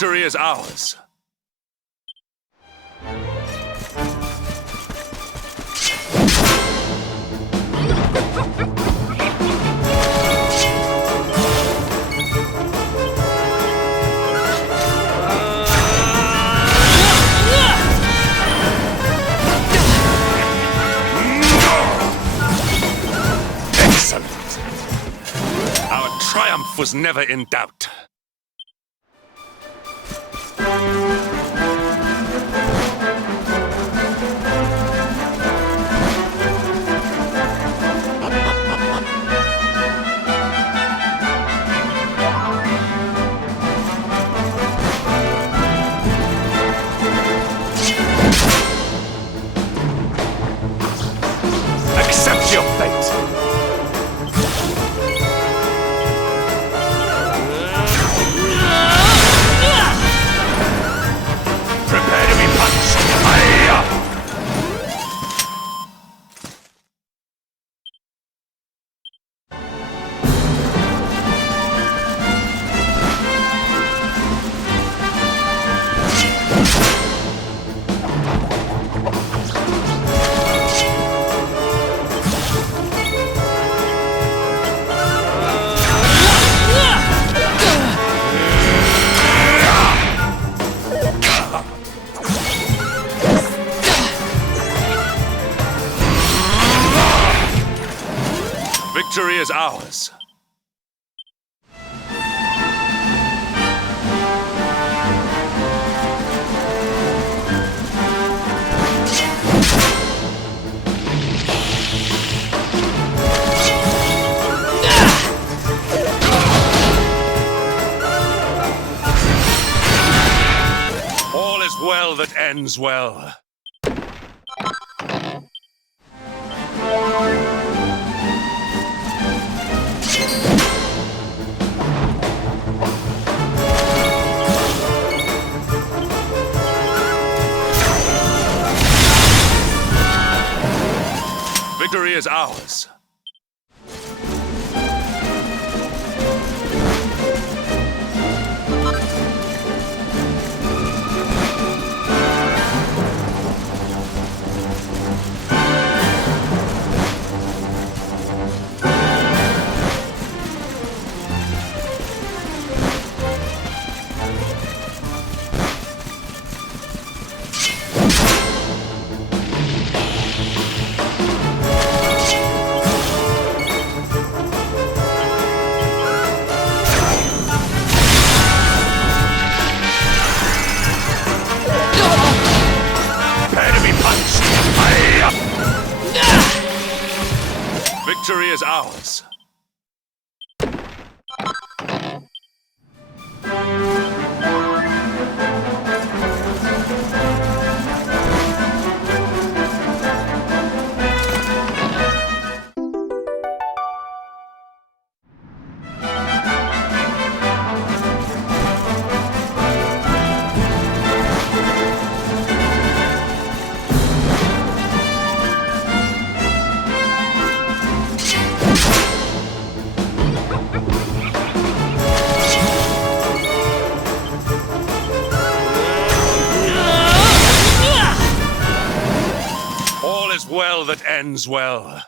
Victory is ours. Excellent. Our triumph was never in doubt. Accept your fate. Prepare to be punched. Hi-ya! Victory is ours. All is well that ends well. Victory is ours. Victory is ours. All is well that ends well.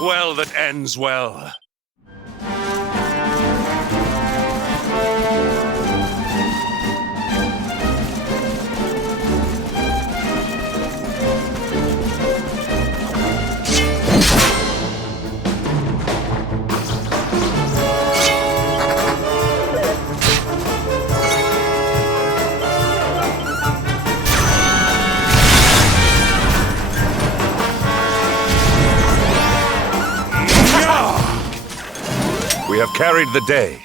Well that ends well. We have carried the day.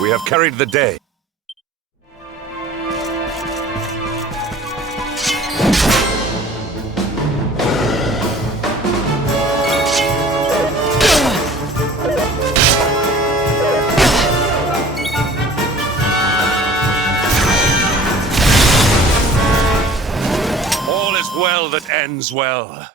We have carried the day. All is well that ends well.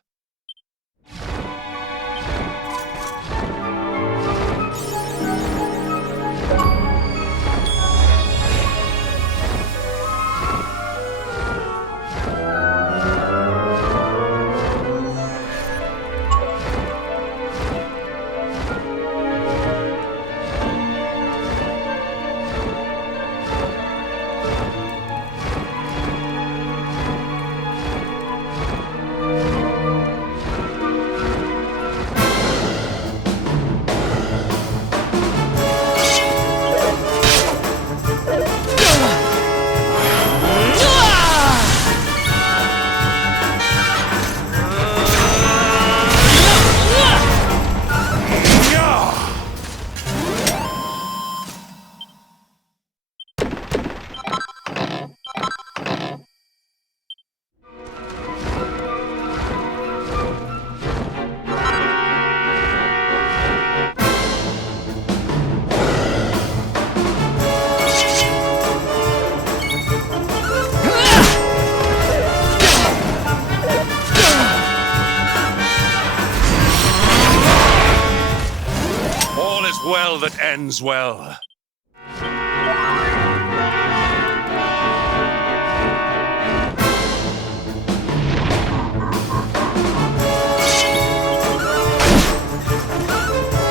Well that ends well.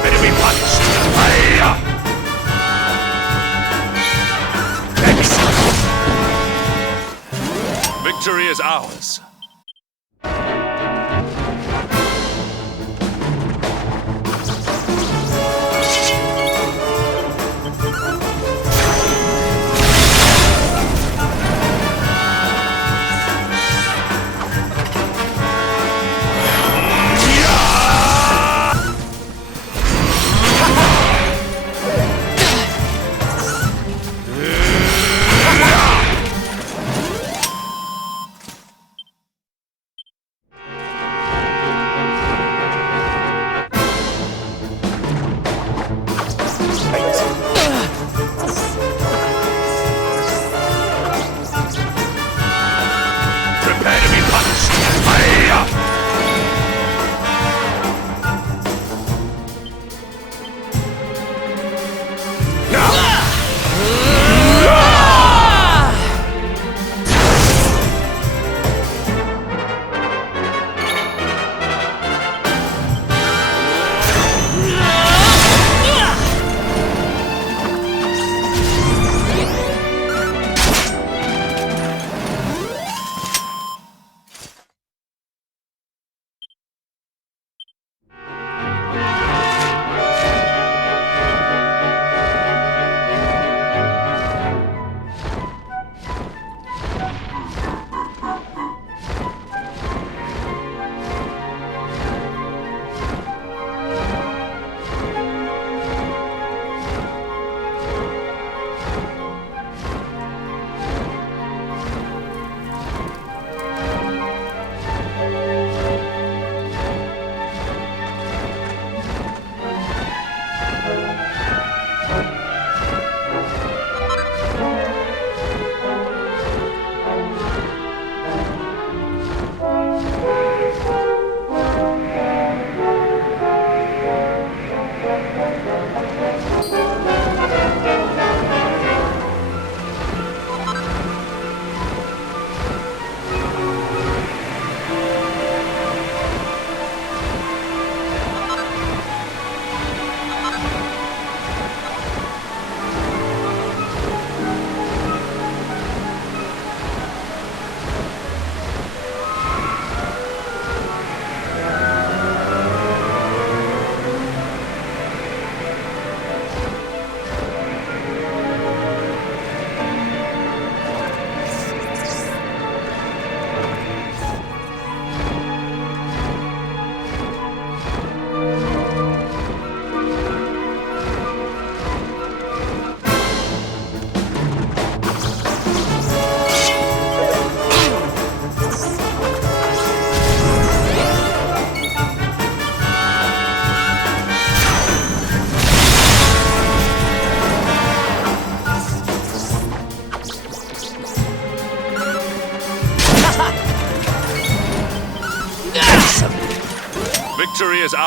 Enemy punished. Excellent. Victory is ours.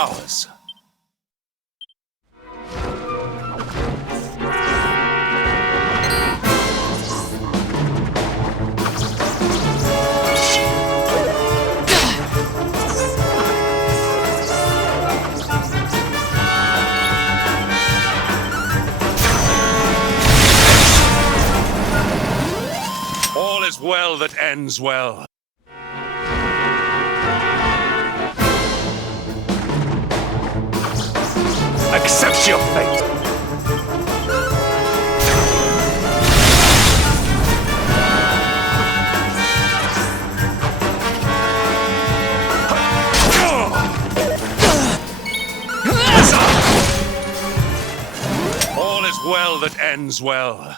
ours. All is well that ends well. Accept your fate. All is well that ends well.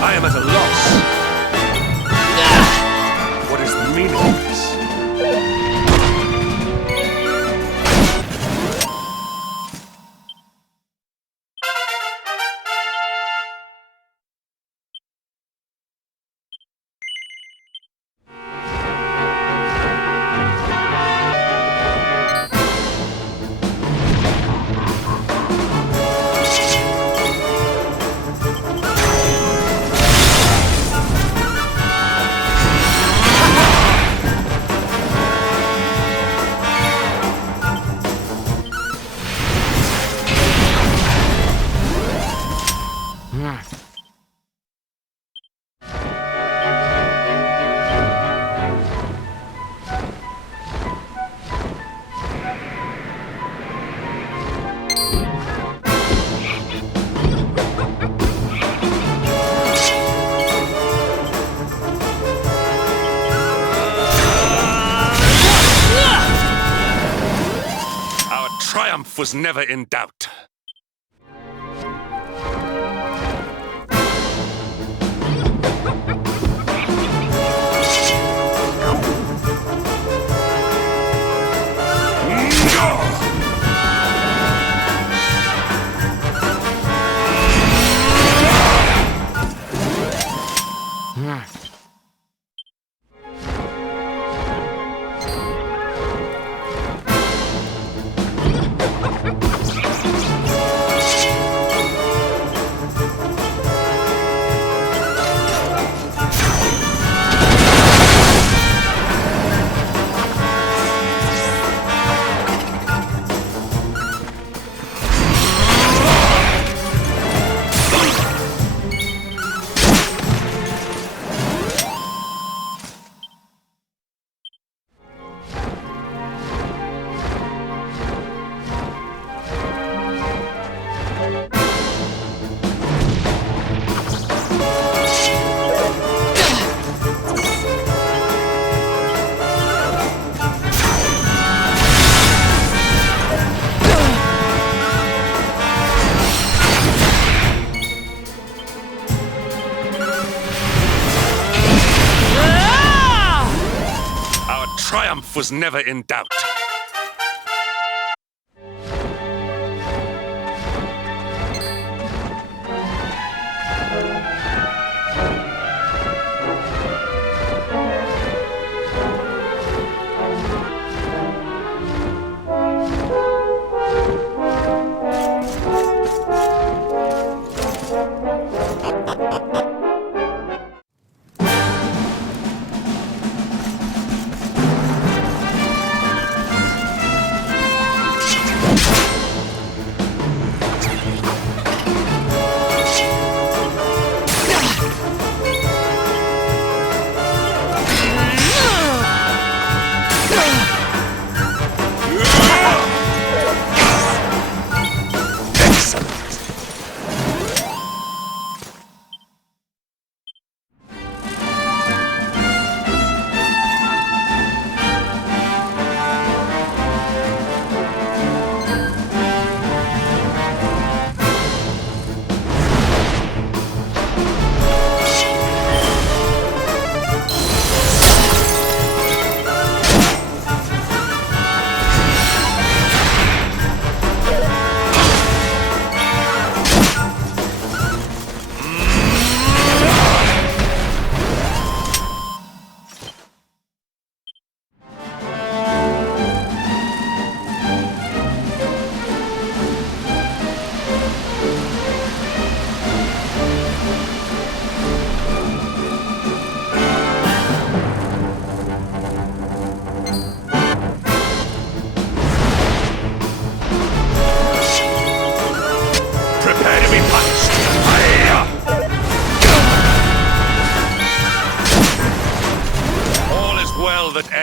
I am at a loss. What is the meaning of this? Our triumph was never in doubt. Triumph was never in doubt.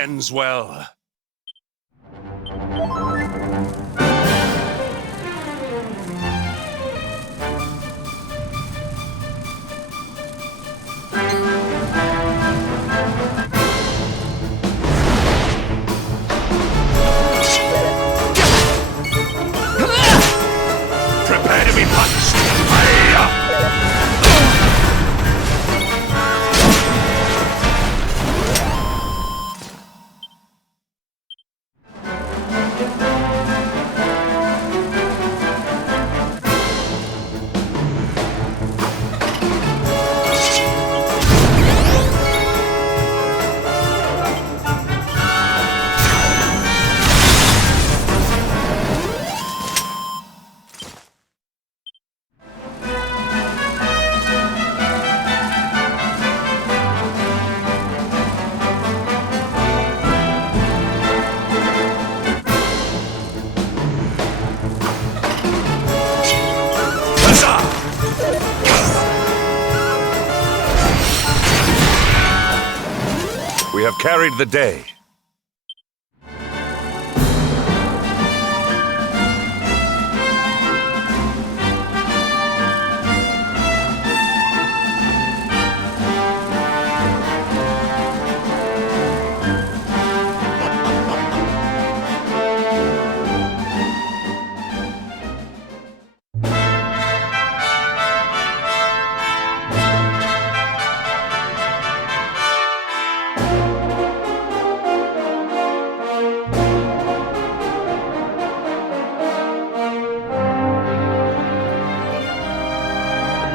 ends well. Prepare to be punched! We have carried the day.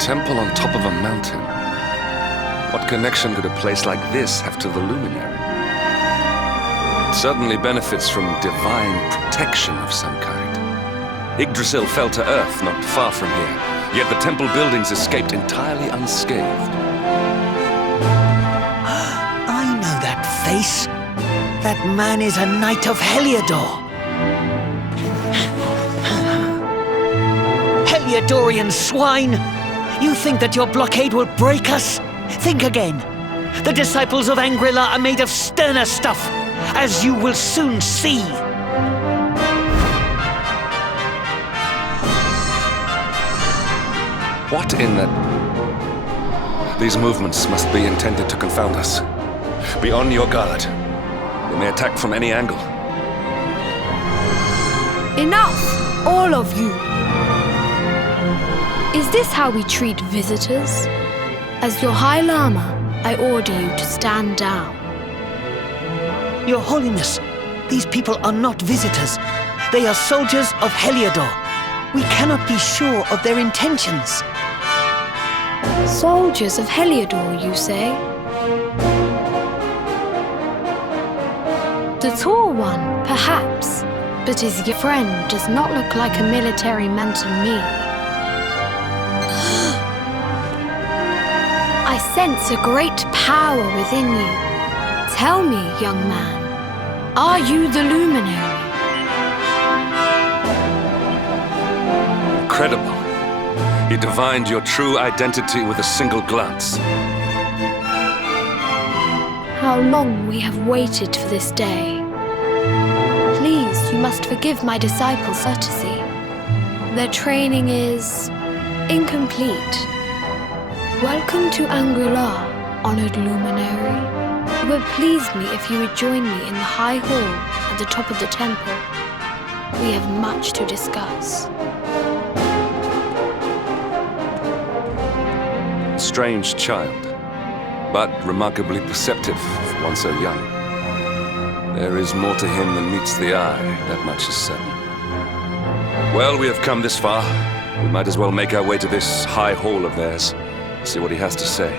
Temple on top of a mountain. What connection could a place like this have to the luminary? It certainly benefits from divine protection of some kind. Yggdrasil fell to earth not far from here, yet the temple buildings escaped entirely unscathed. I know that face. That man is a knight of Heliodor. Heliodorian swine! You think that your blockade will break us? Think again. The disciples of Angri-La are made of sterner stuff, as you will soon see. What in the... These movements must be intended to confound us. Be on your guard. They may attack from any angle. Enough, all of you. Is this how we treat visitors? As your High Lama, I order you to stand down. Your Holiness, these people are not visitors. They are soldiers of Heliodor. We cannot be sure of their intentions. Soldiers of Heliodor, you say? The tall one, perhaps, but his friend does not look like a military man to me. I sense a great power within you. Tell me, young man, are you the luminary? Incredible. You divined your true identity with a single glance. How long we have waited for this day. Please, you must forgive my disciples' courtesy. Their training is incomplete. Welcome to Angri-La, honored luminary. It would please me if you would join me in the high hall at the top of the temple. We have much to discuss. Strange child, but remarkably perceptive for one so young. There is more to him than meets the eye, that much is certain. Well, we have come this far. We might as well make our way to this high hall of theirs. See what he has to say.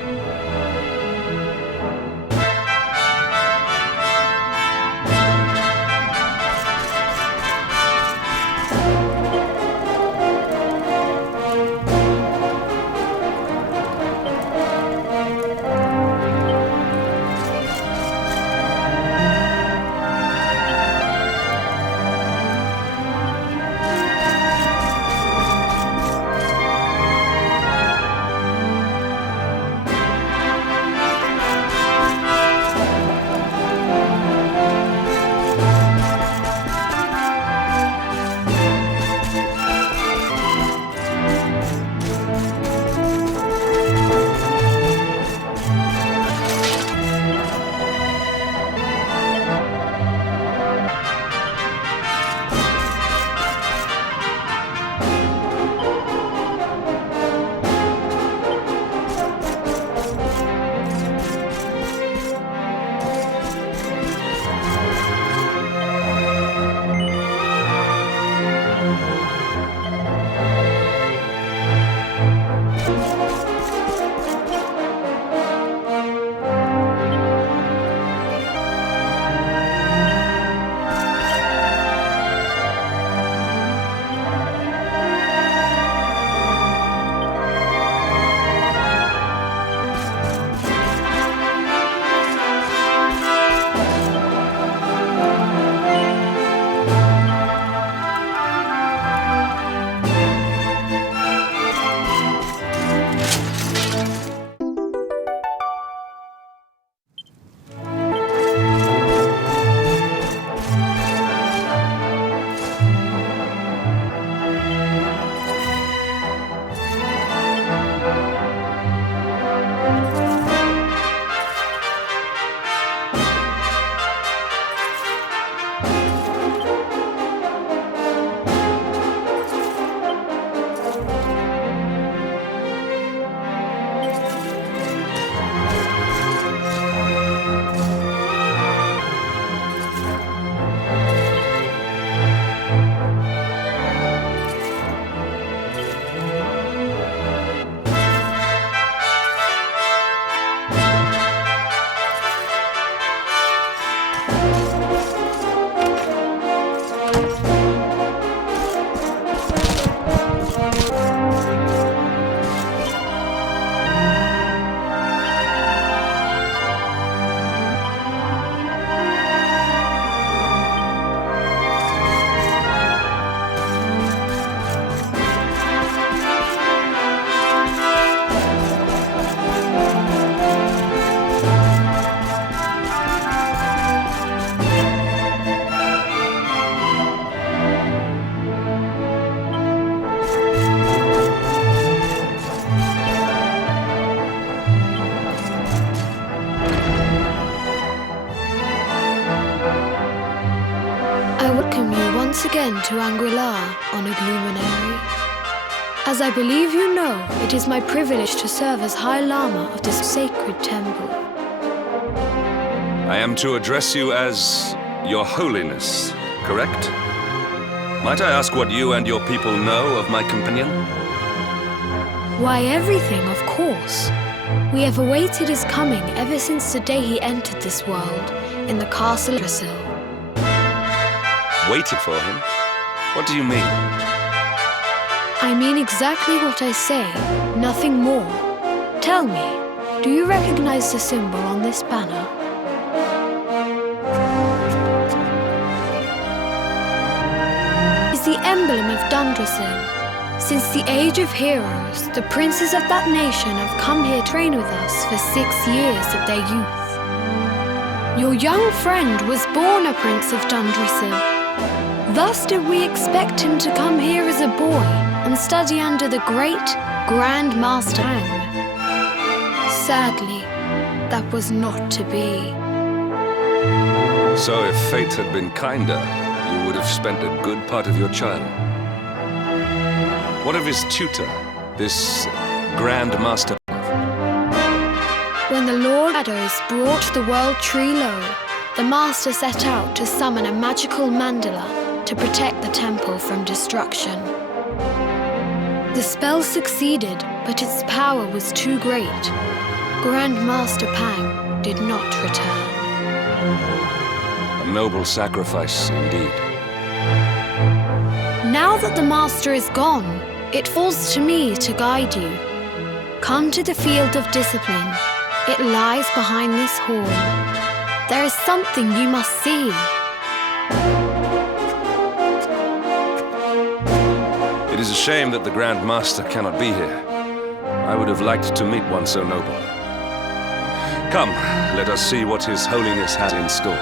I welcome you once again to Angri-La, honored luminary. As I believe you know, it is my privilege to serve as High Lama of this sacred temple. I am to address you as Your Holiness, correct? Might I ask what you and your people know of my companion? Why, everything, of course. We have awaited his coming ever since the day he entered this world in the castle of Elusive. Waited for him? What do you mean? I mean exactly what I say, nothing more. Tell me, do you recognize the symbol on this banner? It's the emblem of Dundrasil. Since the age of heroes, the princes of that nation have come here to train with us for 6 years of their youth. Your young friend was born a prince of Dundrasil. Thus did we expect him to come here as a boy and study under the great Grand Master Pang. Sadly, that was not to be. So if fate had been kinder, you would have spent a good part of your childhood. What of his tutor, this Grand Master? When the Lord Shadows brought the world tree low, the Master set out to summon a magical mandala to protect the temple from destruction. The spell succeeded, but its power was too great. Grand Master Pang did not return. A noble sacrifice indeed. Now that the Master is gone, it falls to me to guide you. Come to the field of discipline. It lies behind this hall. There is something you must see. It is a shame that the Grand Master cannot be here. I would have liked to meet one so noble. Come, let us see what His Holiness has in store.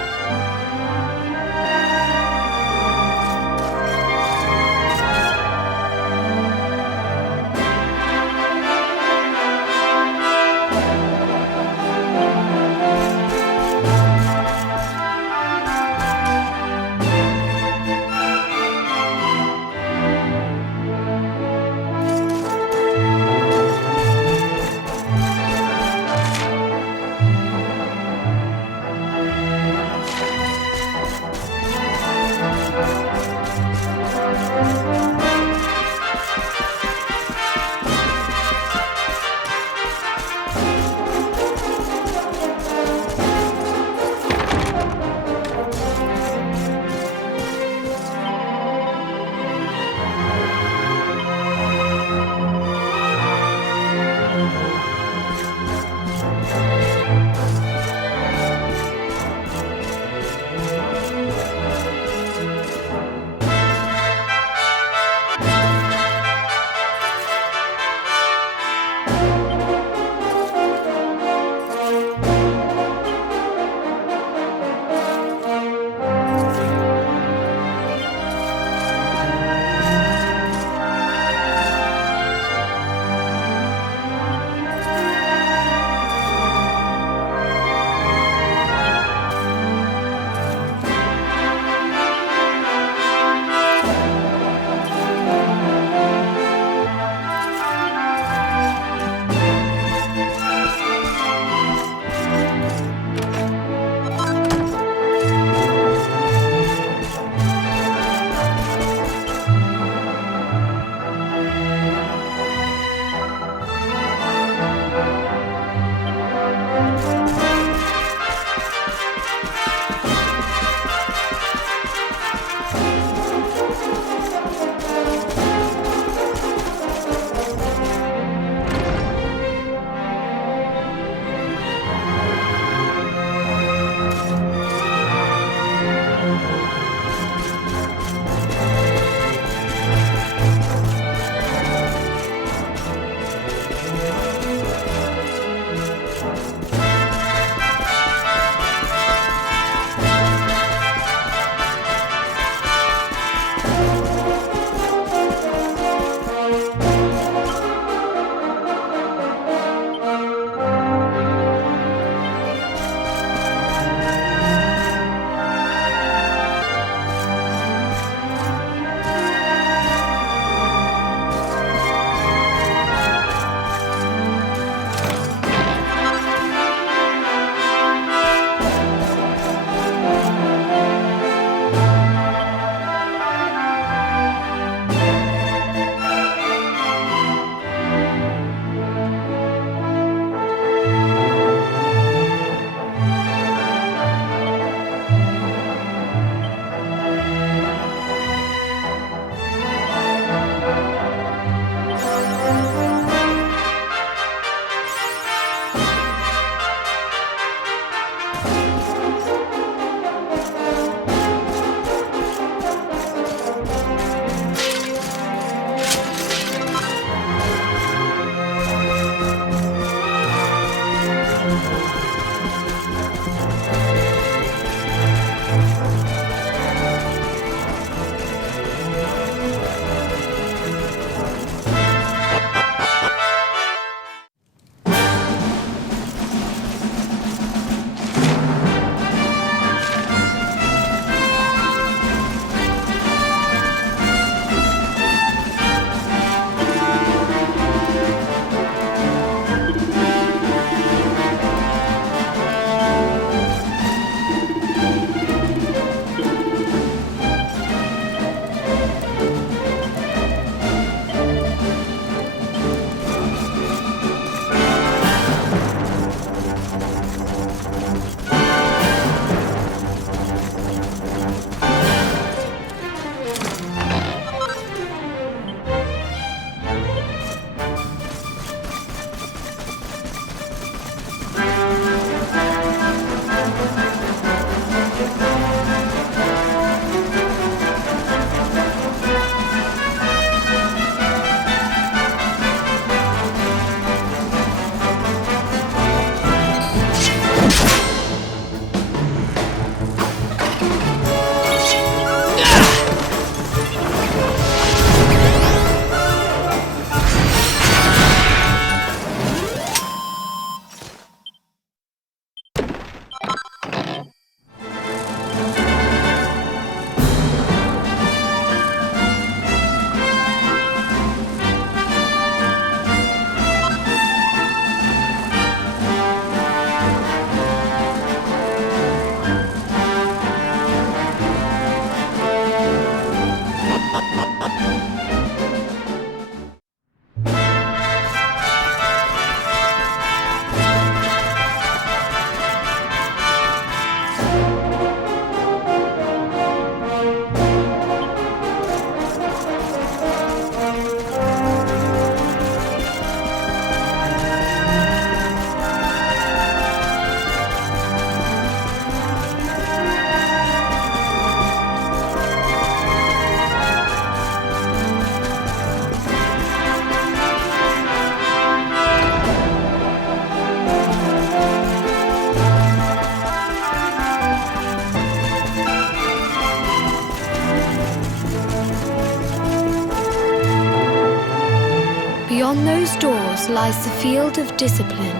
Beyond those doors lies the field of discipline,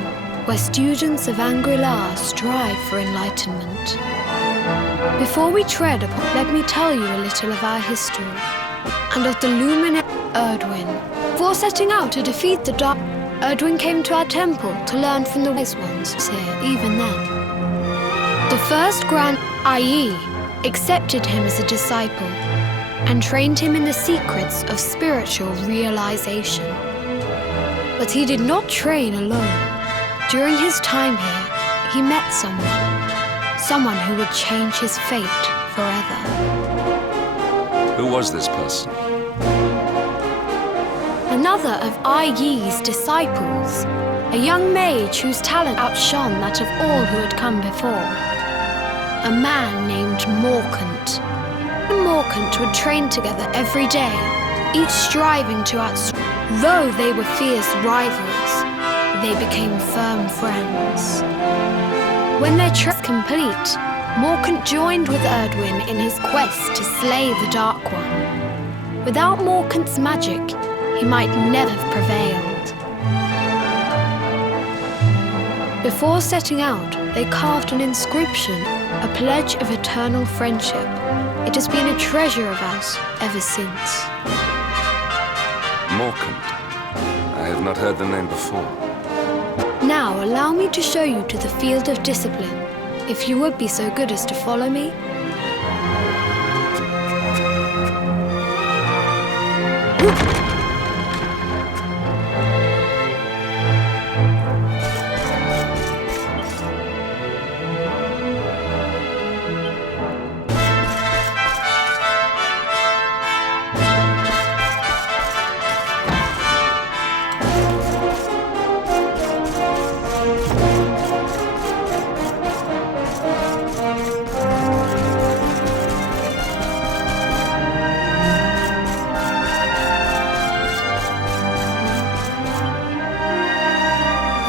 where students of Angri-La strive for enlightenment. Before we tread upon, let me tell you a little of our history, and of the luminary Erdwin. Before setting out to defeat the dark, Erdwin came to our temple to learn from the wise ones here, even then. The first Grand I.E. accepted him as a disciple and trained him in the secrets of spiritual realization. But he did not train alone. During his time here, he met someone who would change his fate forever. Who was this person? Another of I.E.'s disciples, a young mage whose talent outshone that of all who had come before. A man named Morkant. Morkant would train together every day, each striving to outstrip. Though they were fierce rivals, they became firm friends. When their trip was complete, Morkant joined with Erdwin in his quest to slay the Dark One. Without Morkant's magic, he might never have prevailed. Before setting out, they carved an inscription, a pledge of eternal friendship. It has been a treasure of ours ever since. Morkant. I have not heard the name before. Now allow me to show you to the field of discipline, if you would be so good as to follow me.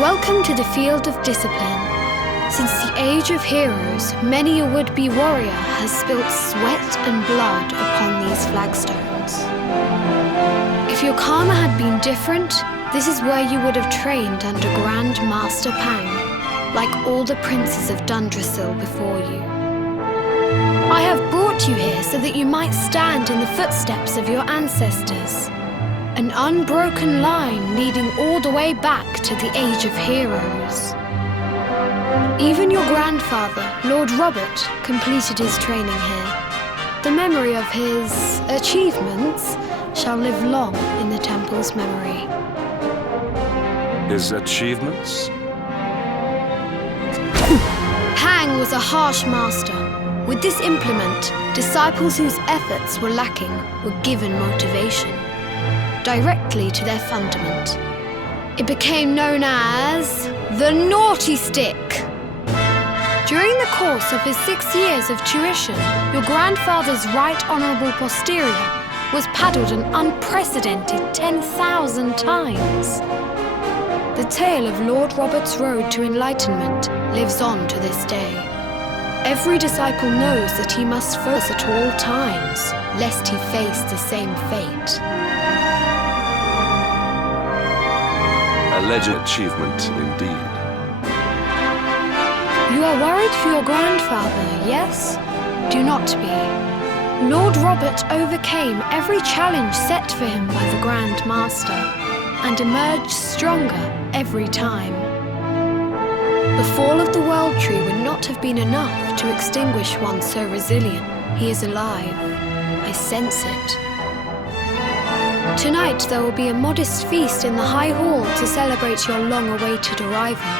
Welcome to the field of discipline. Since the age of heroes, many a would-be warrior has spilt sweat and blood upon these flagstones. If your karma had been different, this is where you would have trained under Grand Master Pang, like all the princes of Dundrasil before you. I have brought you here so that you might stand in the footsteps of your ancestors. An unbroken line leading all the way back to the Age of Heroes. Even your grandfather, Lord Robert, completed his training here. The memory of his achievements shall live long in the temple's memory. His achievements? Pang was a harsh master. With this implement, disciples whose efforts were lacking were given motivation directly to their fundament. It became known as the Naughty Stick. During the course of his 6 years of tuition, your grandfather's right honourable posterior was paddled an unprecedented 10,000 times. The tale of Lord Robert's road to enlightenment lives on to this day. Every disciple knows that he must focus at all times, lest he face the same fate. Alleged achievement, indeed. You are worried for your grandfather, yes? Do not be. Lord Robert overcame every challenge set for him by the Grand Master, and emerged stronger every time. The fall of the World Tree would not have been enough to extinguish one so resilient. He is alive. I sense it. Tonight there will be a modest feast in the High Hall to celebrate your long-awaited arrival.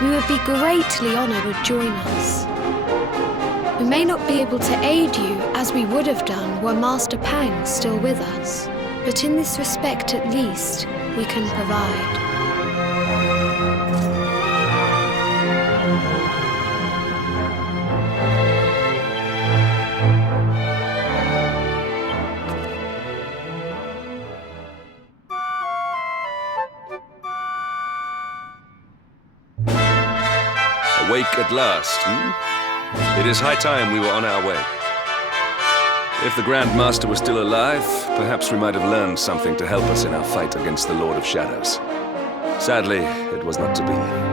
We would be greatly honoured would join us. We may not be able to aid you as we would have done were Master Pang still with us, but in this respect at least, we can provide. Awake at last, It is high time we were on our way. If the Grand Master was still alive, perhaps we might have learned something to help us in our fight against the Lord of Shadows. Sadly, it was not to be.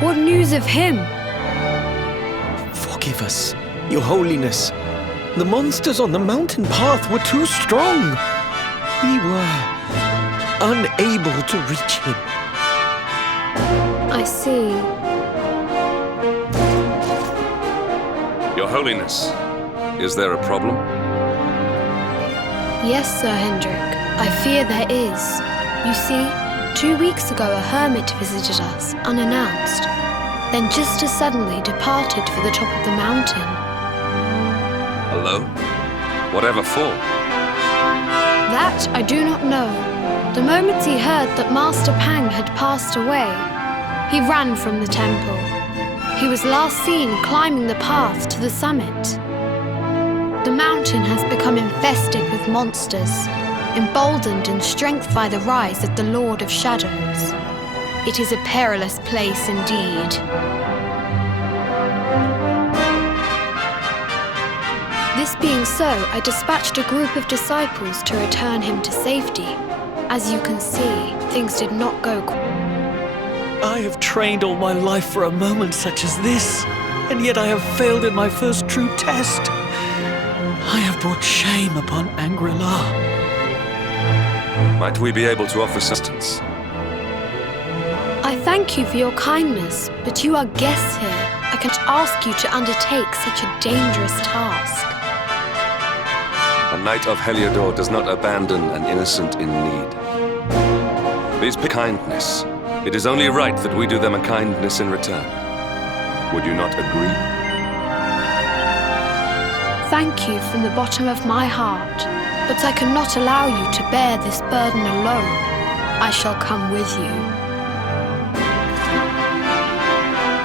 What news of him? Forgive us, Your Holiness. The monsters on the mountain path were too strong. We were unable to reach him. I see. Your Holiness, is there a problem? Yes, Sir Hendrik. I fear there is. You see, 2 weeks ago a hermit visited us, unannounced, then just as suddenly departed for the top of the mountain. Alone? Whatever for? That I do not know. The moment he heard that Master Pang had passed away, he ran from the temple. He was last seen climbing the path to the summit. The mountain has become infested with monsters, emboldened in strength by the rise of the Lord of Shadows. It is a perilous place indeed. This being so, I dispatched a group of disciples to return him to safety. As you can see, things did not go I have trained all my life for a moment such as this, and yet I have failed in my first true test. I have brought shame upon Angri-La. Might we be able to offer assistance? I thank you for your kindness, but you are guests here. I can't ask you to undertake such a dangerous task. A knight of Heliodor does not abandon an innocent in need. These kindness. It is only right that we do them a kindness in return. Would you not agree? Thank you from the bottom of my heart, but I cannot allow you to bear this burden alone. I shall come with you.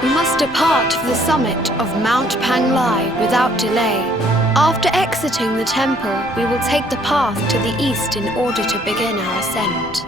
We must depart for the summit of Mount Pang Lai without delay. After exiting the temple, we will take the path to the east in order to begin our ascent.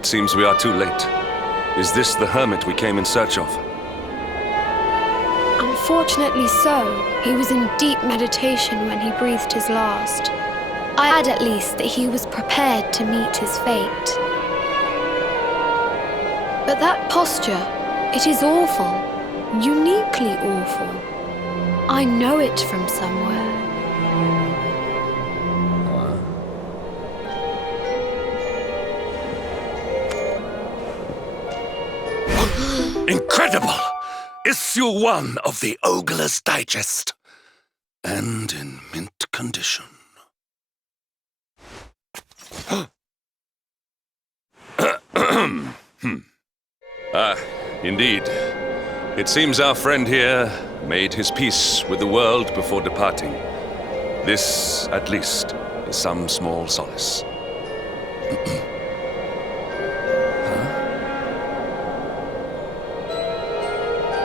It seems we are too late. Is this the hermit we came in search of? Unfortunately so. He was in deep meditation when he breathed his last. I add at least that he was prepared to meet his fate. But that posture, it is awful. Uniquely awful. I know it from somewhere. Incredible! Issue 1 of the Ogler's Digest. And in mint condition. Indeed. It seems our friend here made his peace with the world before departing. This, at least, is some small solace.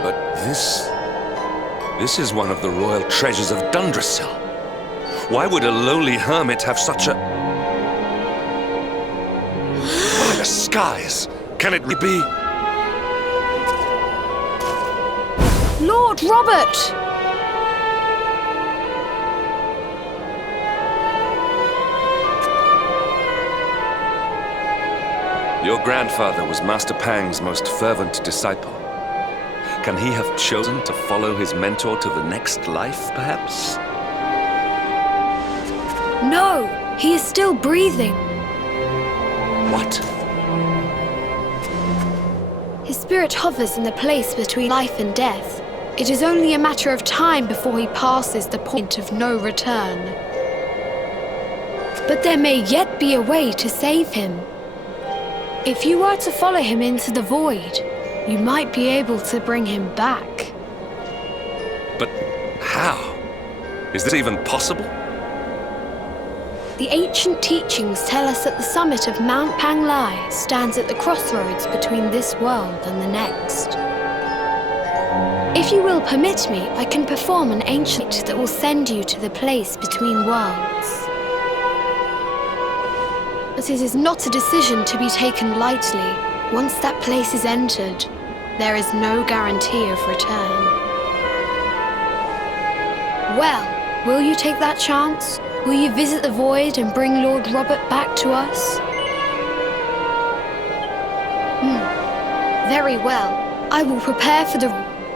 But this is one of the royal treasures of Dundrasil. Why would a lowly hermit have such a... By the skies! Can it be? Lord Robert! Your grandfather was Master Pang's most fervent disciple. Can he have chosen to follow his mentor to the next life, perhaps? No, he is still breathing. What? His spirit hovers in the place between life and death. It is only a matter of time before he passes the point of no return. But there may yet be a way to save him. If you were to follow him into the void, you might be able to bring him back. But how? Is this even possible? The ancient teachings tell us that the summit of Mount Pang Lai stands at the crossroads between this world and the next. If you will permit me, I can perform an ancient rite that will send you to the place between worlds. But it is not a decision to be taken lightly. Once that place is entered, there is no guarantee of return. Well, will you take that chance? Will you visit the void and bring Lord Robert back to us? Very well. I will prepare for the...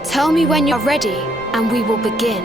Tell me when you're ready, and we will begin.